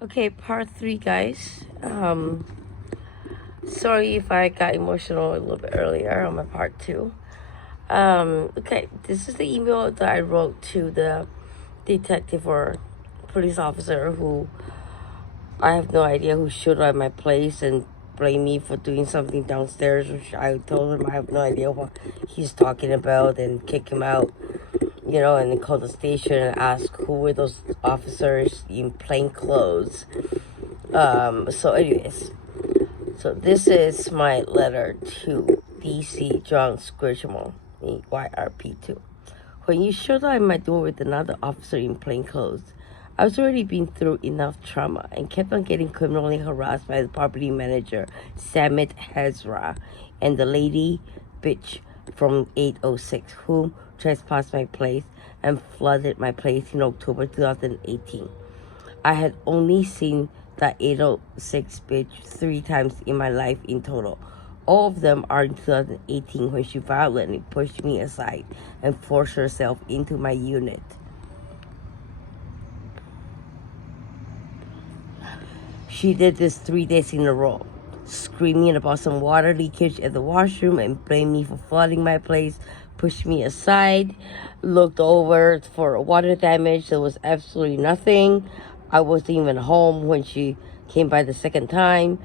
Okay, part 3, guys. Sorry if I got emotional a little bit earlier on my part 2. Okay, this is the email that I wrote to the detective or police officer who I have no idea who showed up at my place and blamed me for doing something downstairs, which I told him I have no idea what he's talking about, and kick him out, and then call the station and ask who were those officers in plain clothes. So anyways, so this is my letter to DC John Squishable, the YRP2. When you showed up at my door with another officer in plain clothes, I was already been through enough trauma and kept on getting criminally harassed by the property manager, Samit Hezra, and the lady bitch from 806, who trespassed my place and flooded my place in October 2018. I had only seen that 806 bitch 3 times in my life in total. All of them are in 2018 when she violently pushed me aside and forced herself into my unit. She did this 3 days in a row, screaming about some water leakage at the washroom and blamed me for flooding my place, pushed me aside, looked over for water damage. There was absolutely nothing. I wasn't even home when she came by the second time.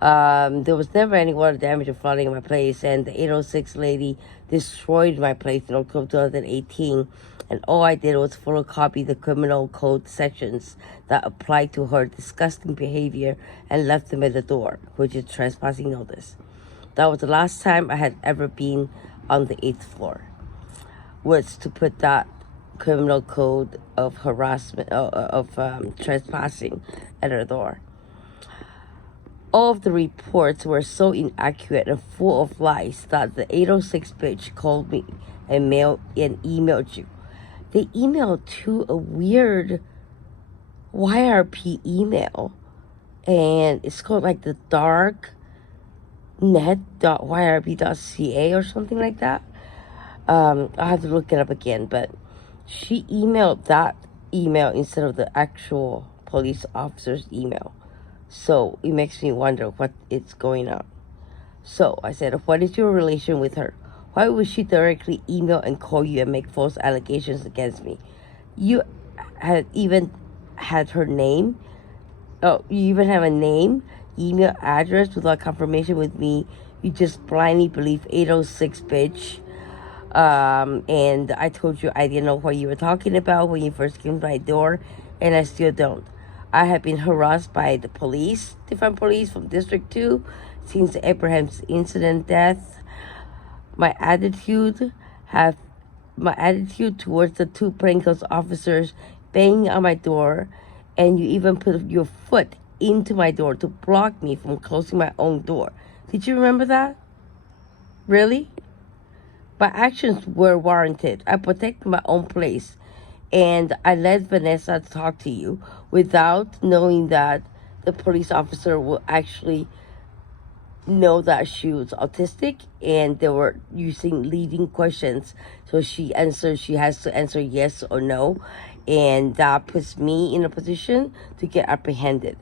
There was never any water damage or flooding in my place, and the 806 lady destroyed my place in October 2018, and all I did was photocopy the criminal code sections that applied to her disgusting behavior and left them at the door, which is trespassing notice. That was the last time I had ever been on the 8th floor, was to put that criminal code of harassment, trespassing at her door. All of the reports were so inaccurate and full of lies that the 806 bitch called me and emailed you. They emailed to a weird YRP email, and it's called like the darknet.yrp.ca or something like that. I'll have to look it up again, but she emailed that email instead of the actual police officer's email. So it makes me wonder what is going on. So I said, what is your relation with her? Why would she directly email and call you and make false allegations against me? You had even had her name. Oh, you even have a name, email address without confirmation with me. You just blindly believe 806 bitch. And I told you I didn't know what you were talking about when you first came to my door, and I still don't. I have been harassed by the police, different police from District 2, since Abraham's incident death. My attitude towards the 2 Pringles officers banging on my door, and you even put your foot into my door to block me from closing my own door. Did you remember that? Really? My actions were warranted. I protected my own place, and I let Vanessa talk to you without knowing that the police officer will actually know that she was autistic, and they were using leading questions. So she has to answer yes or no, and that puts me in a position to get apprehended.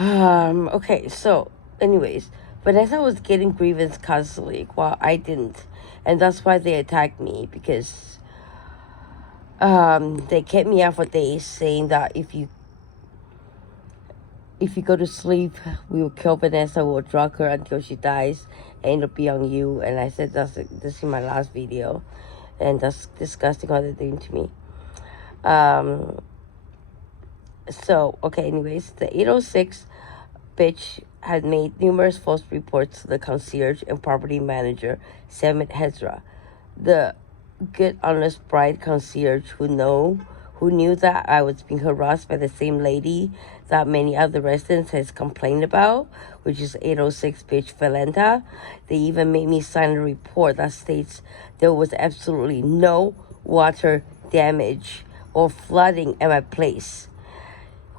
Okay, so anyways, Vanessa was getting grievance constantly while I didn't, and that's why they attacked me, because they kept me out for days, saying that if you go to sleep, we will kill Vanessa, we will drug her until she dies, and it'll be on you. And I said this in my last video, and that's disgusting what they're doing to me. So, okay, anyways, the 806 bitch had made numerous false reports to the concierge and property manager, Samit Hezra. The good, honest, bright concierge who knew that I was being harassed by the same lady that many other residents has complained about, which is 806 bitch Valenta. They even made me sign a report that states there was absolutely no water damage or flooding at my place.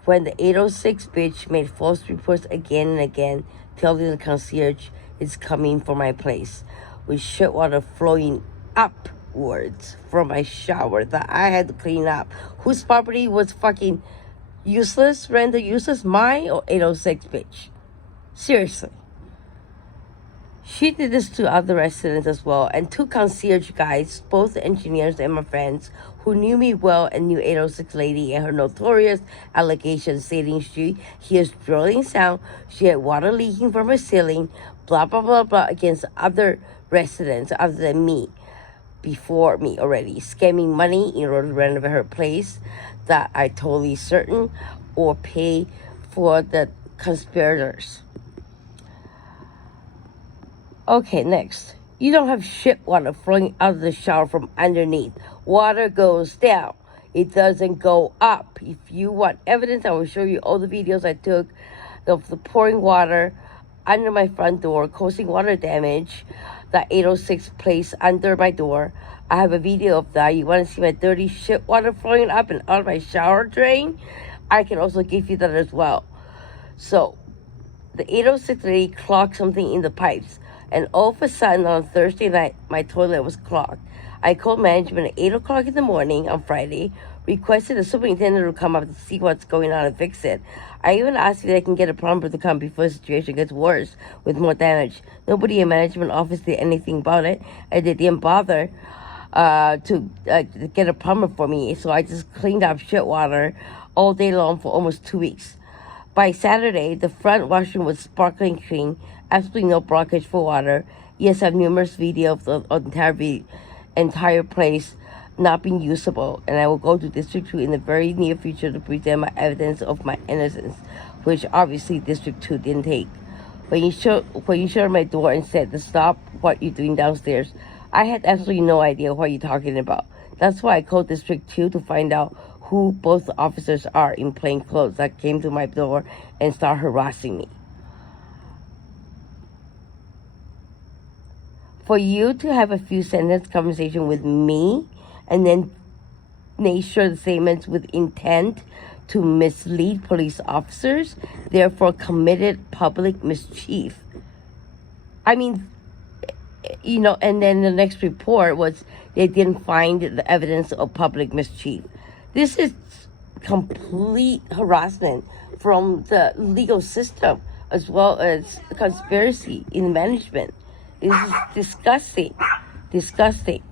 When the 806 bitch made false reports again and again, telling the concierge it's coming for my place, with shit water flowing up shitwards from my shower that I had to clean up. Whose property was fucking useless, rendered useless? Mine or 806, bitch? Seriously. She did this to other residents as well, and two concierge guys, both engineers and my friends, who knew me well and knew 806 lady and her notorious allegations stating she hears drilling sound, she had water leaking from her ceiling, blah, blah, blah, blah, against other residents other than me, before me already, scamming money in order to renovate her place that I totally certain or pay for the conspirators. Okay, next. You don't have shit water flowing out of the shower from underneath. Water goes down. It doesn't go up. If you want evidence, I will show you all the videos I took of the pouring water under my front door, causing water damage that 806 placed under my door. I have a video of that. You want to see my dirty shit water flowing up and out of my shower drain? I can also give you that as well. So, the 806 lady clogged something in the pipes. And all of a sudden, on Thursday night, my toilet was clogged. I called management at 8 o'clock in the morning on Friday, requested the superintendent to come up to see what's going on and fix it. I even asked if they can get a plumber to come before the situation gets worse with more damage. Nobody in management office did anything about it, and they didn't bother to get a plumber for me. So I just cleaned up shit water all day long for almost 2 weeks. By Saturday, the front washroom was sparkling clean, absolutely no blockage for water. Yes, I have numerous videos of the entire place not being usable, and I will go to District 2 in the very near future to present my evidence of my innocence, which obviously District 2 didn't take. When you showed my door and said to stop what you're doing downstairs, I had absolutely no idea what you're talking about. That's why I called District 2 to find out who both officers are in plain clothes that came to my door and started harassing me. For you to have a few sentence conversation with me and then make sure the statements with intent to mislead police officers, therefore committed public mischief. I mean, you know, and then the next report was they didn't find the evidence of public mischief. This is complete harassment from the legal system as well as conspiracy in management. This is disgusting. Disgusting.